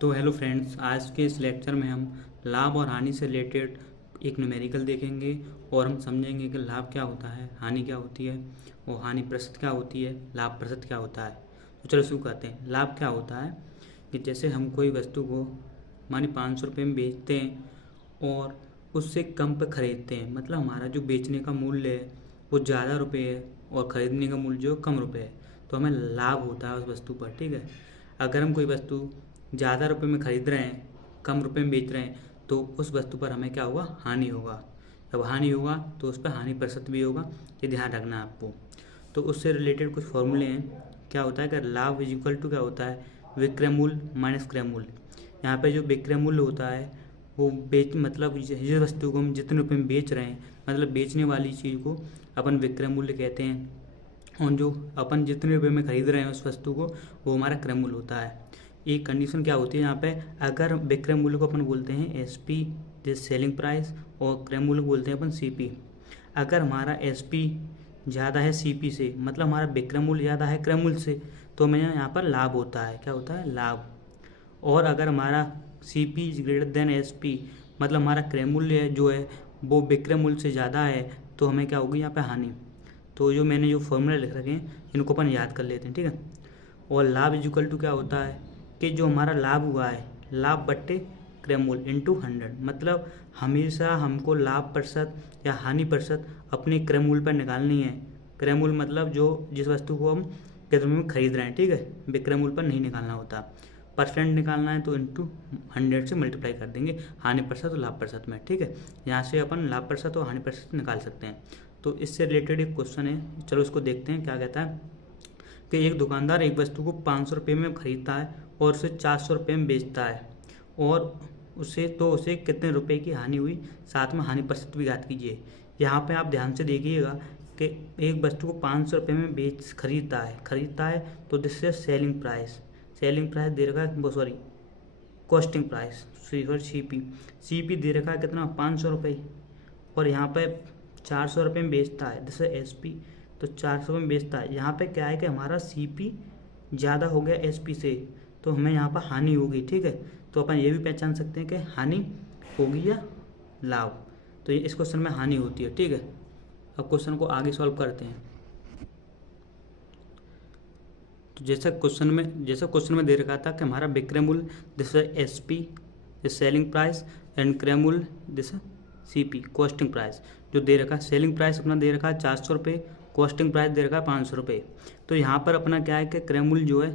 तो hello friends, आज के इस लेक्चर में हम लाभ और हानि से रिलेटेड एक न्यूमेरिकल देखेंगे और हम समझेंगे कि लाभ क्या होता है, हानि क्या होती है और हानि प्रतिशत क्या होती है, लाभ प्रतिशत क्या होता है। तो चलो शुरू करते हैं। लाभ क्या होता है कि जैसे हम कोई वस्तु को मानी 500 रुपये में बेचते हैं और उससे कम पर ख़रीदते हैं, मतलब हमारा जो बेचने का मूल्य है वो ज़्यादा रुपये है और ख़रीदने का मूल्य जो कम रुपये है, तो हमें लाभ होता है उस वस्तु पर। ठीक है, अगर हम कोई वस्तु ज़्यादा रुपये में ख़रीद रहे हैं, कम रुपये में बेच रहे हैं, तो उस वस्तु पर हमें क्या होगा, हानि होगा। जब हानि होगा तो उस पर हानि प्रतिशत भी होगा, ये ध्यान रखना है आपको। तो उससे रिलेटेड कुछ फॉर्मूले हैं। क्या होता है कि लाभ इज इक्वल टू क्या होता है, विक्रय मूल्य माइनस क्रय मूल्य। यहाँ पे जो विक्रय मूल्य होता है वो मतलब जिस वस्तु को हम जितने रुपये में बेच रहे हैं, मतलब बेचने वाली चीज़ को अपन विक्रय मूल्य कहते हैं, और जो अपन जितने रुपये में खरीद रहे हैं उस वस्तु को वो हमारा क्रय मूल्य होता है। एक कंडीशन क्या होती है यहाँ पे, अगर विक्रय मूल्य को अपन बोलते हैं एसपी जिस सेलिंग प्राइस, और क्रय मूल्य को बोलते हैं अपन सीपी। अगर हमारा एसपी ज़्यादा है सीपी से, मतलब हमारा विक्रय मूल्य ज़्यादा है क्रय मूल्य से, तो हमें यहाँ पर लाभ होता है। क्या होता है, लाभ। और अगर हमारा CP is greater than SP, मतलब हमारा क्रय मूल्य जो है वो विक्रय मूल्य से ज़्यादा है, तो हमें क्या होगी यहाँ पे, हानि। तो जो मैंने जो फॉर्मूला लिख रखे हैं इनको अपन याद कर लेते हैं। ठीक है, और लाभ इज इक्वल टू क्या होता है कि जो हमारा लाभ हुआ है, लाभ बट्टे क्रय मूल्य इंटू 100, मतलब हमेशा हमको लाभ प्रतिशत या हानि प्रतिशत अपने क्रय मूल्य पर निकालनी है। क्रय मूल्य मतलब जो जिस वस्तु को हम कितने में खरीद रहे हैं, ठीक है, विक्रय मूल्य पर नहीं निकालना होता। परसेंट निकालना है तो इंटू 100 से मल्टीप्लाई कर देंगे हानि प्रतिशत और लाभ प्रतिशत में। ठीक है, यहाँ से अपन लाभ प्रतिशत और हानि प्रतिशत निकाल सकते हैं। तो इससे रिलेटेड एक क्वेश्चन है, चलो इसको देखते हैं क्या कहता है कि एक दुकानदार एक वस्तु को 500 रुपये में खरीदता है और उसे 400 रुपये में बेचता है, और उसे कितने रुपए की हानि हुई, साथ में हानि प्रतिशत भी ज्ञात कीजिए। यहाँ पे आप ध्यान से देखिएगा कि एक वस्तु को 500 रुपये में खरीदता है तो दिस इज सेलिंग प्राइस दे रखा है, सॉरी कॉस्टिंग प्राइस, सीपी दे रखा है कितना, 500 रुपये, और यहाँ पे 400 रुपये में बेचता है, दिस इज एसपी, तो 400 में बेचता है। यहाँ पे क्या है कि हमारा सीपी ज़्यादा हो गया एसपी से, तो हमें यहाँ पर हानि होगी। ठीक है, तो अपन ये भी पहचान सकते हैं कि हानि होगी या लाभ। तो ये इस क्वेश्चन में हानि होती है। ठीक है, अब क्वेश्चन को आगे सॉल्व करते हैं। तो जैसा क्वेश्चन में दे रखा था कि हमारा विक्रय मूल्य this SP this selling price and क्रय मूल्य दिस सीपी कॉस्टिंग प्राइस। जो दे रखा है सेलिंग प्राइस अपना दे रखा है 400 रुपये, कॉस्टिंग प्राइस दे रखा है 500 रुपये। तो यहाँ पर अपना क्या है कि क्रय मूल्य जो है